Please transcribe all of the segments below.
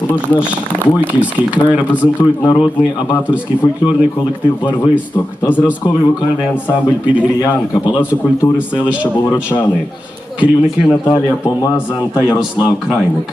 Отож, наш Бойківський край репрезентують народний абаторський фольклорний колектив Барвисток та зразковий вокальний ансамбль Підгір'янка, Палацу культури селища Боворочани, керівники Наталія Помазан та Ярослав Крайник.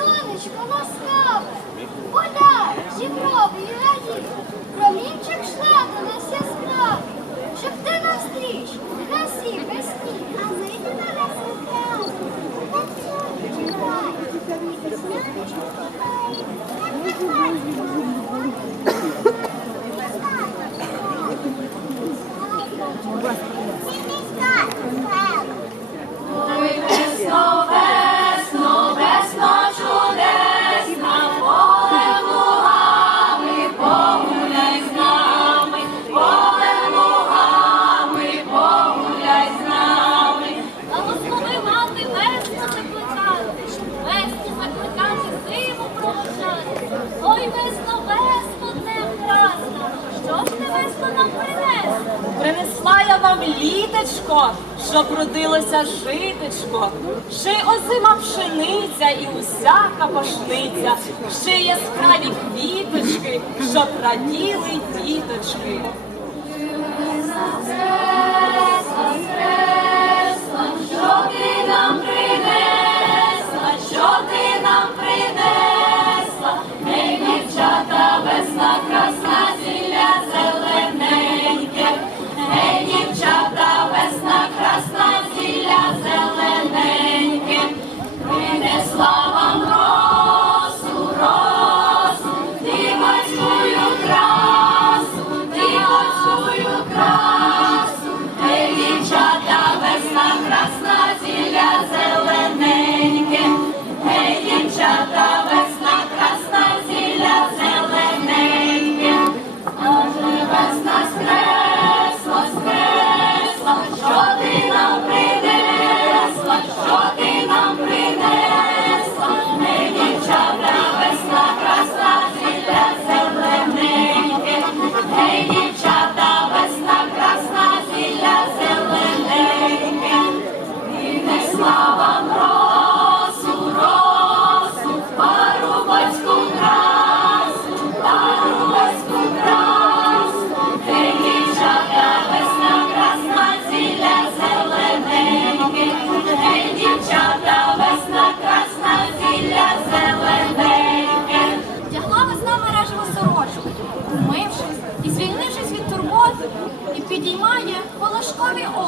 Сонечко ласкаве, вода, зібровий раді, промінчик шляху на нас яскравий, щоб ти навстріч, красі весні, а ми тебе розсвітляли. Ой, літочко, щоб родилося житочко, ще й озима пшениця і усяка пашниця, ще й яскраві квіточки, щоб раділи діточки. Весна красна,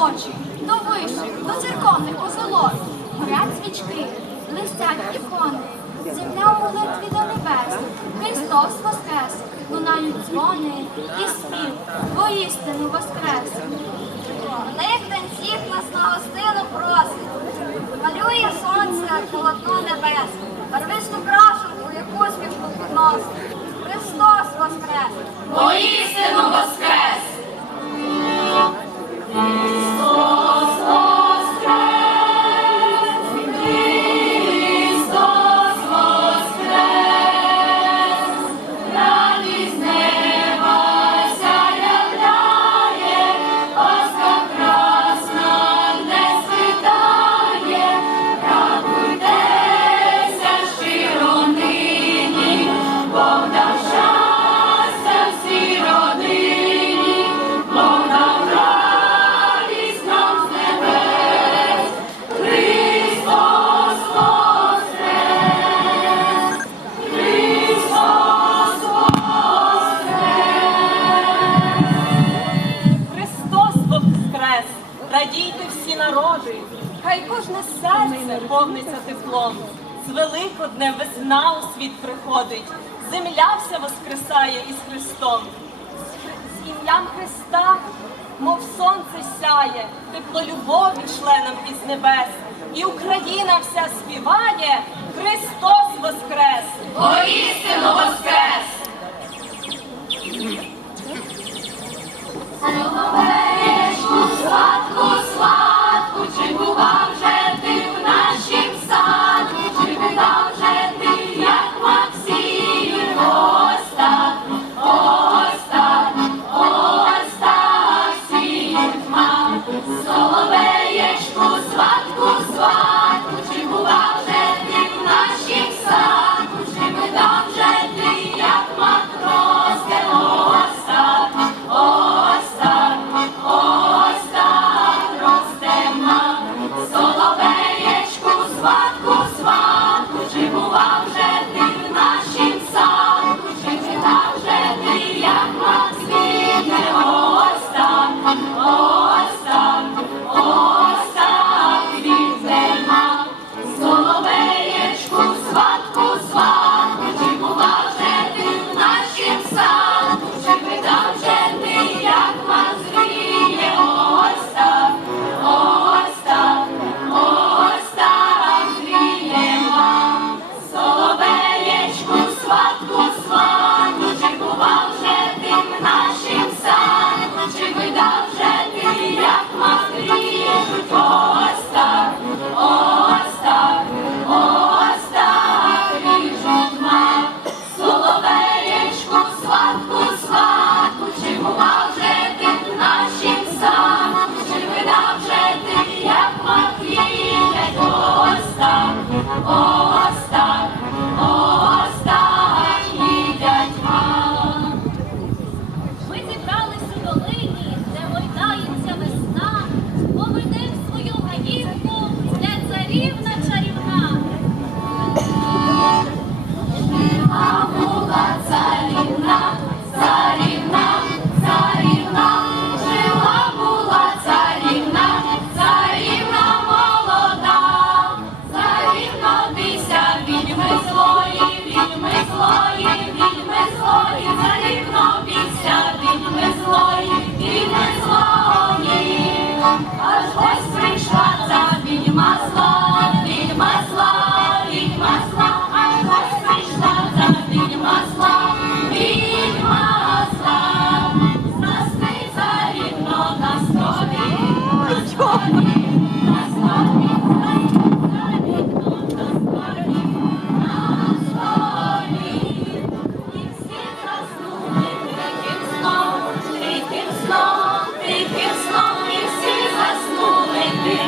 очі до вишів, до церковних озолот. Горять свічки, листять ікони, земля у молитві до небес, Христос воскрес, лунають дзвони і спів, воістину воскрес. Лихтень всіх нас на гостину просить. Малює сонце полотно небес. Барвисту крашенку, яку усмішку підносить. Христос воскрес! Воістину воскрес! всі народи, хай кожне серце повниться теплом. З великоднем весна у світ приходить, земля вся воскресає із Христом. З ім'ям Христа, мов сонце сяє, тепло любові членам із небес. І Україна вся співає, Христос Воскрес!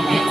Thank you.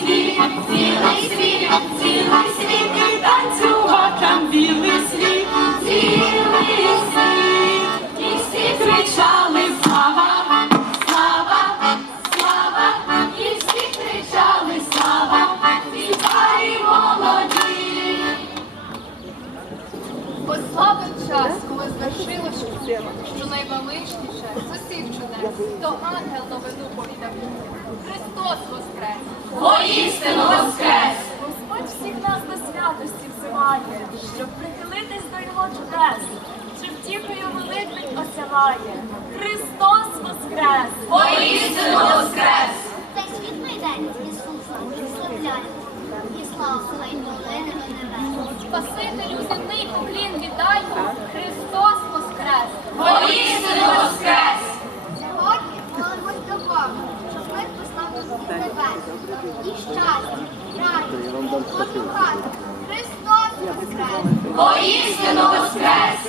світ, цілий світ, цілий світ, і там білий світ, цілий світ, і всі кричали слава, слава, слава, і всі кричали слава, і старі молоді. Пославив час. Свершилося, що наймалишніше сусід чудес, то ангел новину повідомляє. Христос Воскрес! Воістину Воскрес! Господь всіх нас до святості взиває, щоб прихилитись до його чудес, чи втіхою молитвить осяває. Христос Воскрес! Воістину Воскрес! і щастя, радість, одну хату. Христос Воскрес! Воістину Воскрес!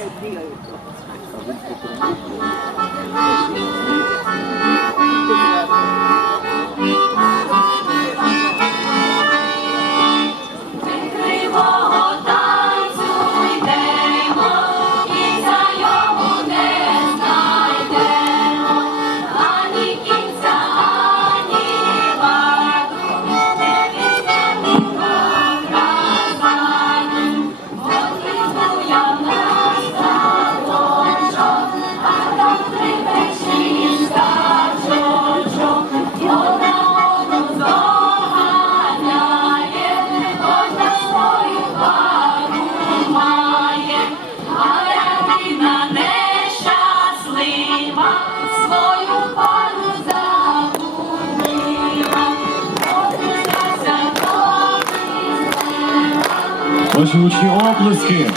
Ваші учні оплески.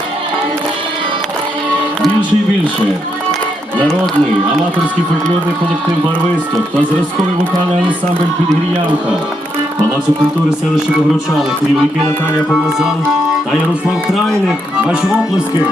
Більше і більше. Народний аматорський фольклорний колектив Барвисток та зразковий вокальний ансамбль Підгріянка. Палацу культури селища Богородчани, керівники Наталія Помазан та Ярослав Крайник. Ваші оплески.